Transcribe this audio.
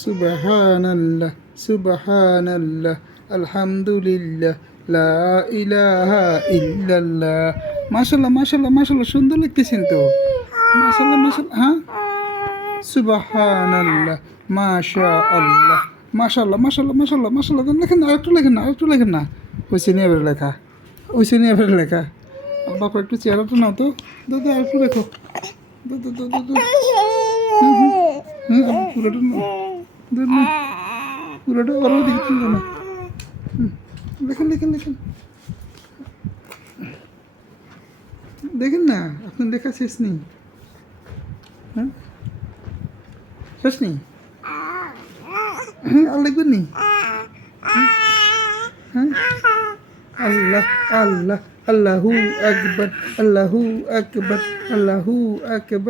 সুবহানাল্লাহ সুবহানাল্লাহ আলহামদুলিল্লাহ লা ইলাহা ইল্লাল্লাহ। মাশাআল্লাহ মাশাআল্লাহ মাশাআল্লাহ, সুন্দর লিখতেছেন তো। মাশাআল্লাহ মাশাআল্লাহ। হ্যাঁ, সুবহানাল্লাহ মাশাআল্লাহ মাশাআল্লাহ মাশাআল্লাহ মাশাআল্লাহ মাশাআল্লাহ। লেখেন না, আরেকটু লেখেন না, আরেকটু লেখেন না। ওইসে নিয়ে এবার লেখা, ওইসে নিয়ে এবার লেখা। আর বাপা একটু চেহারাটা নাও তো, দাদা আরেকটু লেখো, দাদা দাদা দাদা। পুরোটা নাও, দূর না, পুরোটা ওর দিকে তুলবে না। লেখেন লেখেন লেখেন, দেখেন না আপনার লেখা শেষ নেই। হ্যাঁ, শেষ নেই। হ্যাঁ, আর লিখবেন নি। হ্যাঁ, আল্লাহ আল্লাহ আল্লাহু আকবার আল্লাহু আকবার আল্লাহু আকবার।